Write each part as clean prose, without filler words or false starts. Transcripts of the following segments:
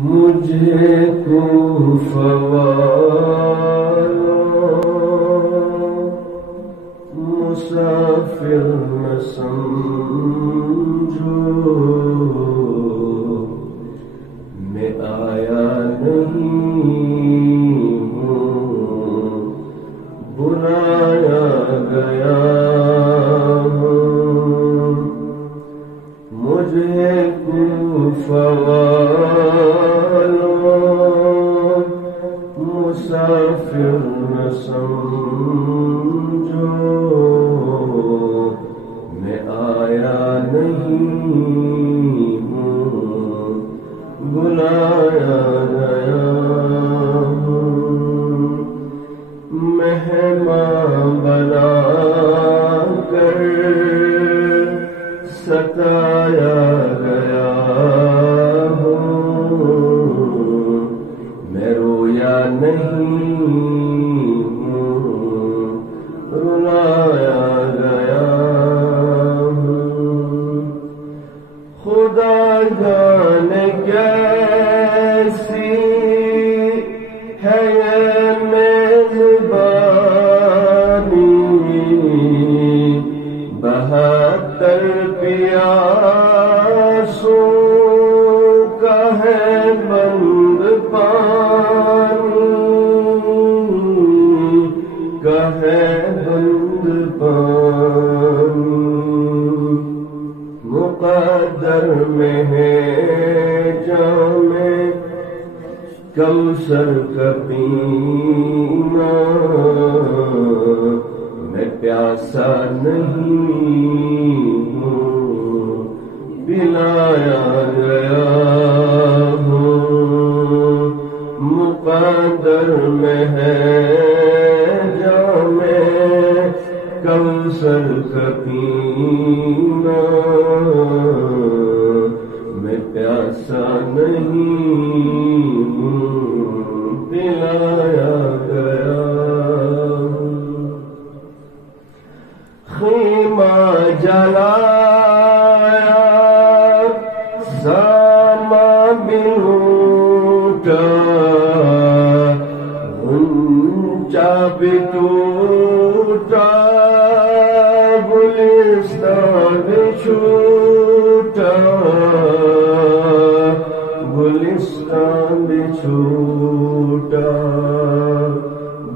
مجھے کوفہ والوں مسافر نہ سمجھو، میں آیا نہیں ہوں، بلایا گیا ہوں۔ مجھے کوفہ والوں مسافر نہ سمجھو، میں آیا نہیں ہوں، بلایا گیا ہوں۔ مہمان بنا کر ستایا گیا ہوں، میں رویا نہیں ہوں، رلایا گیا ہوں۔ خدا جانے کیسی ہے یہ میزبانی، 72 پیاسوں کا ہے بند پانی، کا ہے بند پانی۔ مقدر میں ہے جام کوثر کا پینا، میں پیاسا نہیں ہوں، پلایا گیا ہوں۔ مقدر میں ہے جام کوثر کا پینا، میں پیاسا نہیں ہوں، پلایا گیا ہوں۔ خیمہ جلایا ساما بھی لوٹا، غنچہ بھی ٹوٹا، گلستان بھی چھوٹا، گلستان بھی چھوٹا۔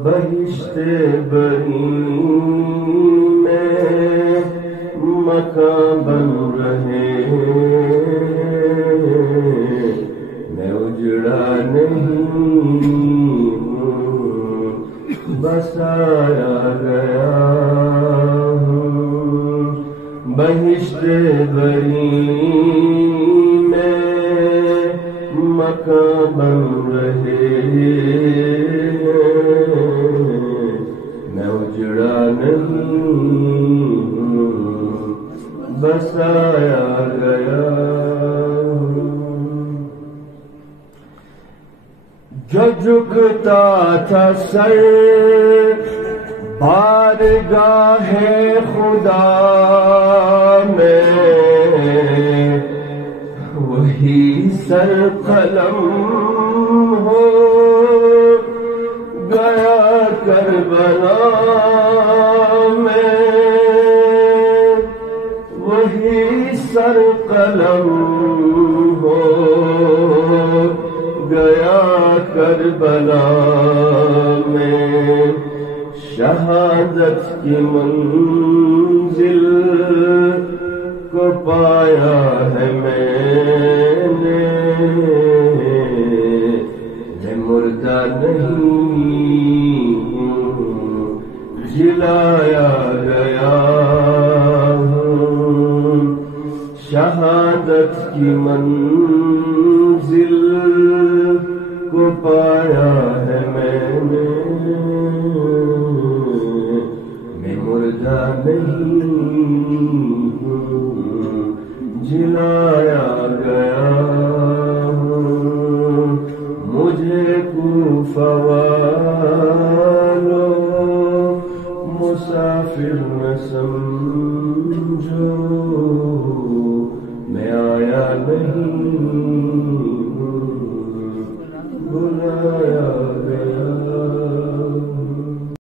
بہشت بری میں مکان بن رہے، میں اجڑا نہیں ہوں، بسایا گیا ہوں۔ بہشت بری میں مکان بن رہے، میں اجڑا نہیں ہوں، بسایا گیا ہوں۔ جو جھکتا تھا سر بارگاہ خدا میں، وہی سر قلم ہو گیا کربلا میں، وہی سر قلم ہو گیا کربلا میں۔ شہادت کی منزل کو پایا ہے میں نے، میں مردہ نہیں ہوں، جلایا گیا ہوں۔ شہادت کی منزل کو پایا ہے میں نے، میں مردہ نہیں ہوں، جلایا گیا ہوں۔ مجھے کوفہ اللہ